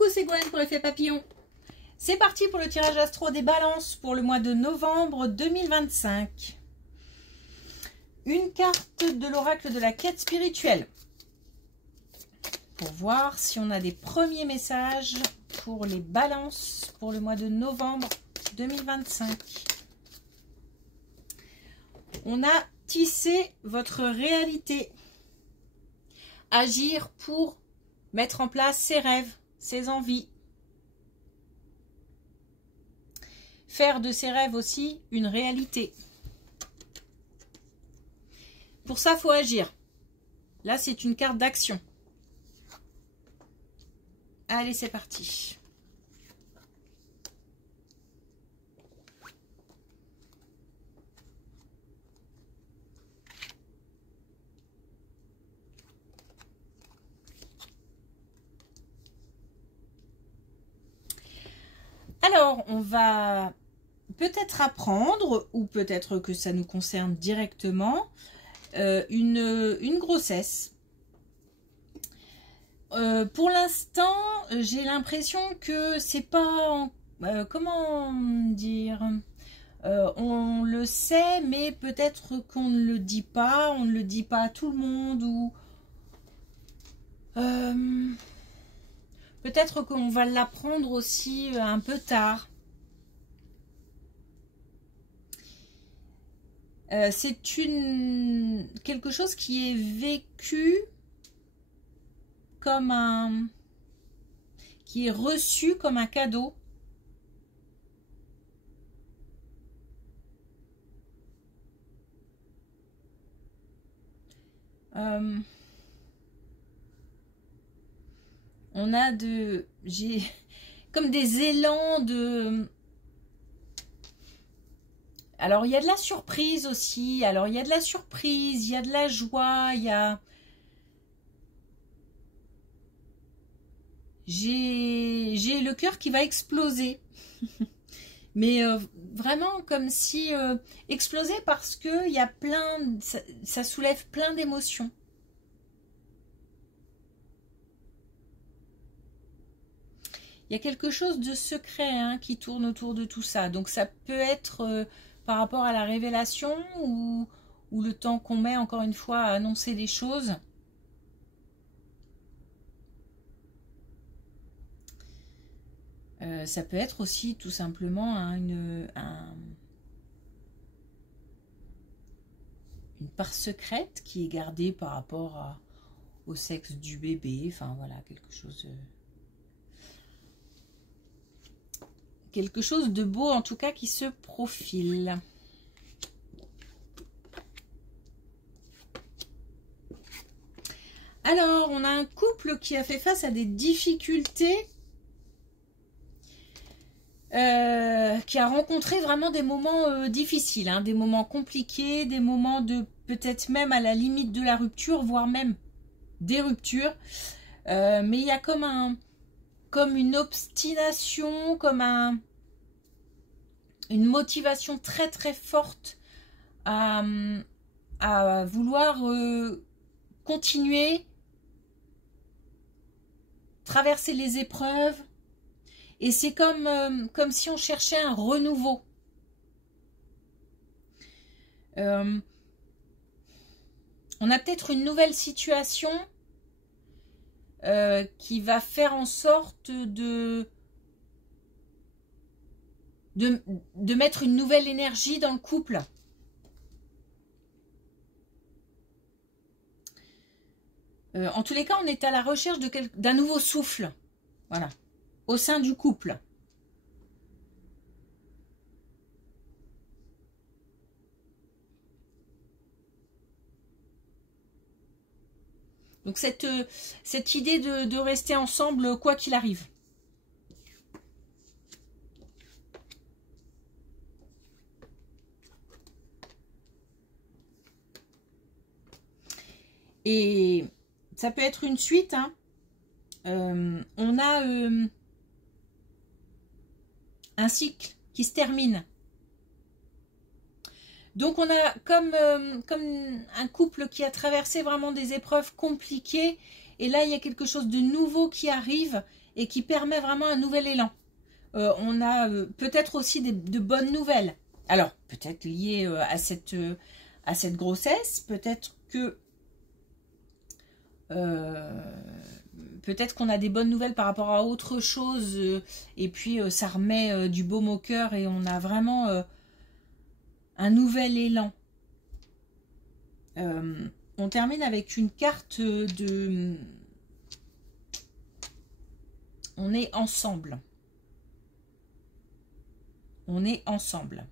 Coucou, c'est Gwen pour l'effet papillon. C'est parti pour le tirage astro des balances pour le mois de novembre 2025. Une carte de l'oracle de la quête spirituelle. Pour voir si on a des premiers messages pour les balances pour le mois de novembre 2025. On a tissé votre réalité. Agir pour mettre en place ses rêves, ses envies. Faire de ses rêves aussi une réalité. Pour ça, il faut agir. Là, c'est une carte d'action. Allez, c'est parti. Alors, on va peut-être apprendre, ou peut-être que ça nous concerne directement, une grossesse. Pour l'instant, j'ai l'impression que c'est pas... comment dire, on le sait, mais peut-être qu'on ne le dit pas, on ne le dit pas à tout le monde, ou... peut-être qu'on va l'apprendre aussi un peu tard. C'est quelque chose qui est vécu comme un... qui est reçu comme un cadeau. On a j'ai comme des élans de... Alors, il y a de la surprise aussi. Alors, il y a de la surprise, il y a de la joie, il y a... J'ai le cœur qui va exploser. Mais vraiment comme si... exploser parce que il y a plein... ça soulève plein d'émotions. Il y a quelque chose de secret hein, qui tourne autour de tout ça. Donc ça peut être par rapport à la révélation ou le temps qu'on met encore une fois à annoncer des choses. Ça peut être aussi tout simplement hein, une part secrète qui est gardée par rapport au sexe du bébé. Enfin voilà, quelque chose... quelque chose de beau, en tout cas, qui se profile. Alors, on a un couple qui a fait face à des difficultés, qui a rencontré vraiment des moments difficiles, hein, des moments compliqués, des moments de peut-être même à la limite de la rupture, voire même des ruptures. Mais il y a comme une obstination, comme une motivation très très forte à vouloir continuer, traverser les épreuves. Et c'est comme si on cherchait un renouveau. On a peut-être une nouvelle situation qui va faire en sorte de mettre une nouvelle énergie dans le couple. En tous les cas, on est à la recherche d'un nouveau souffle. Voilà. Au sein du couple. Donc cette idée de rester ensemble quoi qu'il arrive. Et ça peut être une suite. Hein. On a un cycle qui se termine. Donc on a comme un couple qui a traversé vraiment des épreuves compliquées Et là, il y a quelque chose de nouveau qui arrive et qui permet vraiment un nouvel élan. On a peut-être aussi de bonnes nouvelles. Alors, peut-être liées à cette grossesse, peut-être que peut-être qu'on a des bonnes nouvelles par rapport à autre chose, et puis ça remet du baume au cœur et on a vraiment un nouvel élan. On termine avec une carte de... On est ensemble. On est ensemble.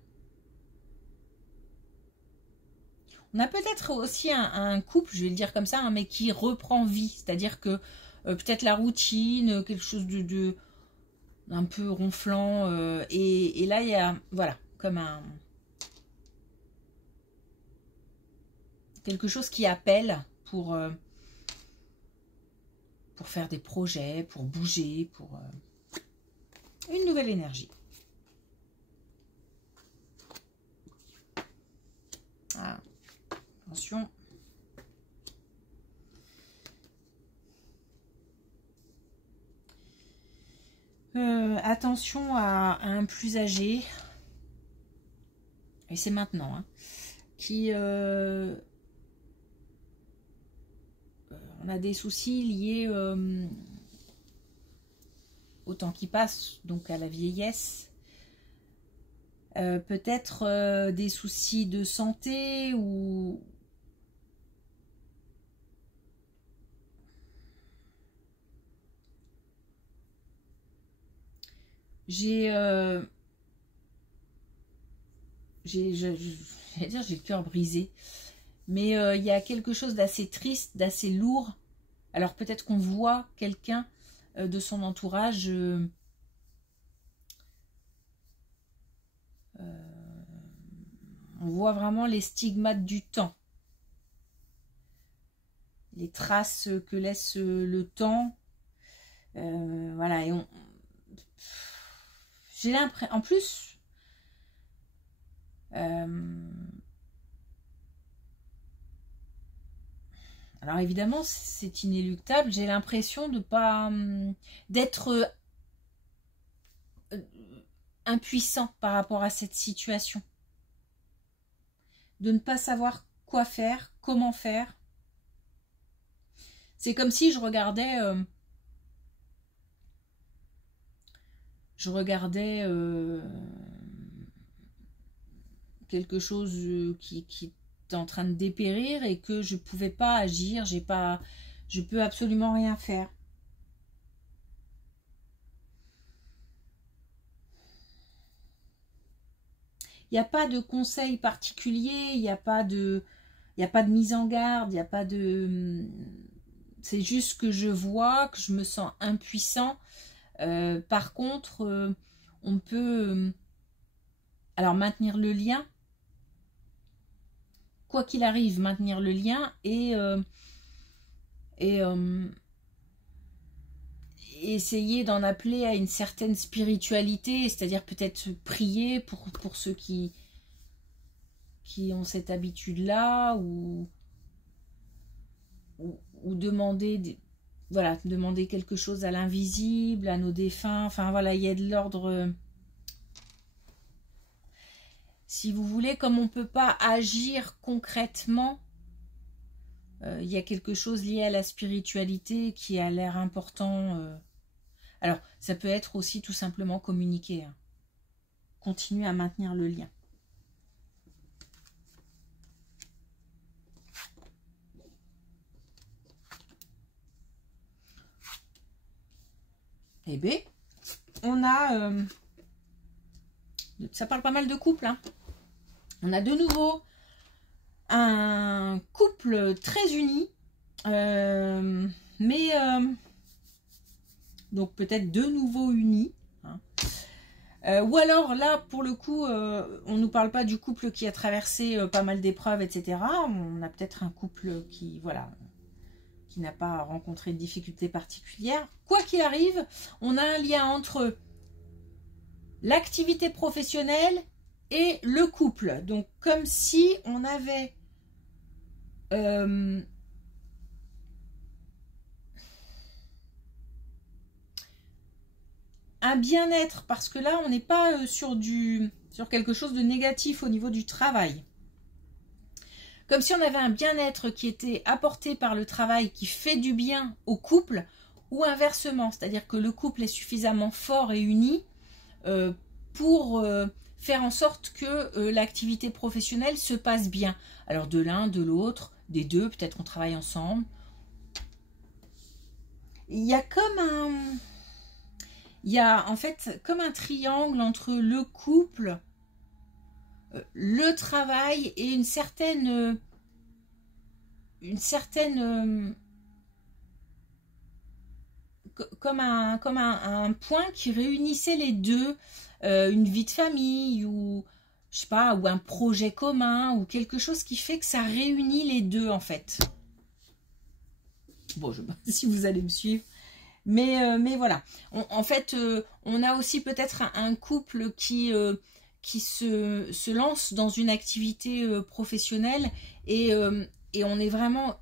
On a peut-être aussi un couple, je vais le dire comme ça, hein, mais qui reprend vie. C'est-à-dire que peut-être la routine, quelque chose de un peu ronflant. Et là, il y a, voilà, comme quelque chose qui appelle pour faire des projets, pour bouger, pour une nouvelle énergie. Ah, attention. Attention à un plus âgé, et c'est maintenant, hein, qui on a des soucis liés au temps qui passe, donc à la vieillesse, peut-être des soucis de santé ou j'ai le cœur brisé, mais il y a quelque chose d'assez triste, d'assez lourd. Alors peut-être qu'on voit quelqu'un de son entourage on voit vraiment les stigmates du temps, les traces que laisse le temps, voilà. Et j'ai l'impression, en plus, alors évidemment c'est inéluctable, j'ai l'impression de pas d'être impuissant par rapport à cette situation, de ne pas savoir quoi faire, comment faire. C'est comme si je regardais quelque chose qui est en train de dépérir et que je pouvais pas agir, je peux absolument rien faire. Il n'y a pas de conseil particulier, il n'y a pas de mise en garde, il n'y a pas de... C'est juste que je vois, que je me sens impuissant. Par contre, on peut alors maintenir le lien, quoi qu'il arrive, maintenir le lien et essayer d'en appeler à une certaine spiritualité, c'est-à-dire peut-être prier pour ceux qui ont cette habitude-là, ou demander, voilà, demander quelque chose à l'invisible, à nos défunts, enfin voilà, il y a de l'ordre... Si vous voulez, comme on ne peut pas agir concrètement, il y a quelque chose lié à la spiritualité qui a l'air important. Alors, ça peut être aussi tout simplement communiquer. Hein. Continuer à maintenir le lien. Eh bien, on a... ça parle pas mal de couples. Hein. On a de nouveau un couple très uni. Mais... donc peut-être de nouveau unis. Hein. Ou alors là, pour le coup, on ne nous parle pas du couple qui a traversé pas mal d'épreuves, etc. On a peut-être un couple qui, voilà, qui n'a pas rencontré de difficultés particulières. Quoi qu'il arrive, on a un lien entre l'activité professionnelle et le couple. Donc comme si on avait un bien-être, parce que là, on n'est pas sur quelque chose de négatif au niveau du travail. Comme si on avait un bien-être qui était apporté par le travail, qui fait du bien au couple, ou inversement, c'est-à-dire que le couple est suffisamment fort et uni pour faire en sorte que l'activité professionnelle se passe bien. Alors de l'un, de l'autre, des deux, peut-être qu'on travaille ensemble. Il y a en fait comme un triangle entre le couple, le travail et une certaine comme un point qui réunissait les deux, une vie de famille ou je sais pas, ou un projet commun ou quelque chose qui fait que ça réunit les deux en fait. Bon, je ne sais pas si vous allez me suivre. Mais voilà. En fait, on a aussi peut-être un couple qui se lance dans une activité professionnelle et on est vraiment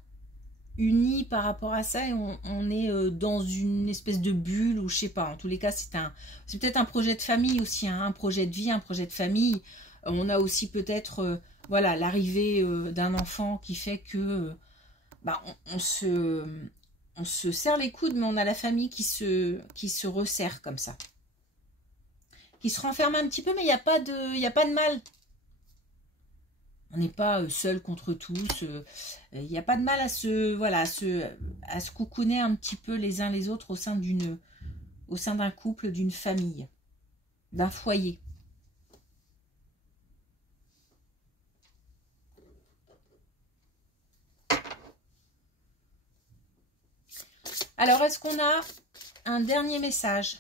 unis par rapport à ça et on est dans une espèce de bulle ou je sais pas. En tous les cas, c'est peut-être un projet de famille aussi, hein, un projet de vie, un projet de famille. On a aussi peut-être voilà, l'arrivée d'un enfant qui fait que on se serre les coudes, mais on a la famille qui se resserre comme ça. Qui se renferme un petit peu, mais il n'y a pas de mal. On n'est pas seul contre tous. Il n'y a pas de mal à se coucouner un petit peu les uns les autres au sein d'un couple, d'une famille, d'un foyer. Alors, est-ce qu'on a un dernier message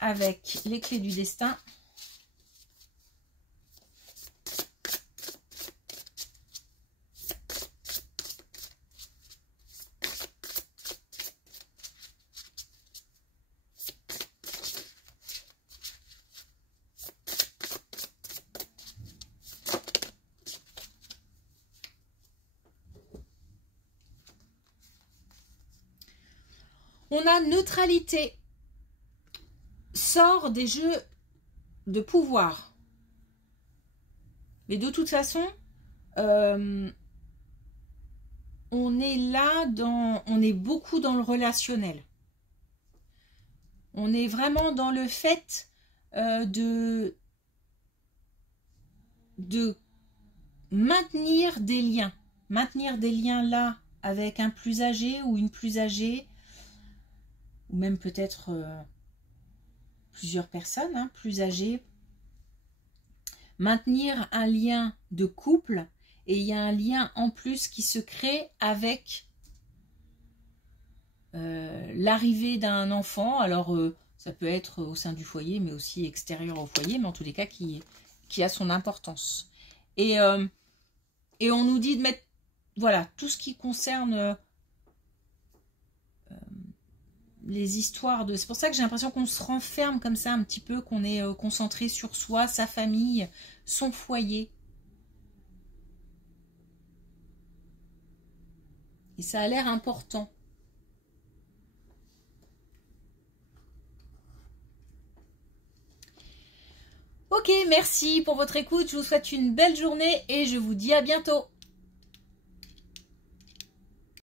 avec les clés du destin? On a neutralité. Sort des jeux de pouvoir. Mais de toute façon, on est là on est beaucoup dans le relationnel. On est vraiment dans le fait de maintenir des liens. Maintenir des liens là avec un plus âgé ou une plus âgée. Ou même peut-être plusieurs personnes hein, plus âgées. Maintenir un lien de couple et il y a un lien en plus qui se crée avec l'arrivée d'un enfant. Alors ça peut être au sein du foyer mais aussi extérieur au foyer, mais en tous les cas qui a son importance. Et on nous dit de mettre voilà tout ce qui concerne les histoires de... C'est pour ça que j'ai l'impression qu'on se renferme comme ça un petit peu, qu'on est concentré sur soi, sa famille, son foyer. Et ça a l'air important. Ok, merci pour votre écoute. Je vous souhaite une belle journée et je vous dis à bientôt.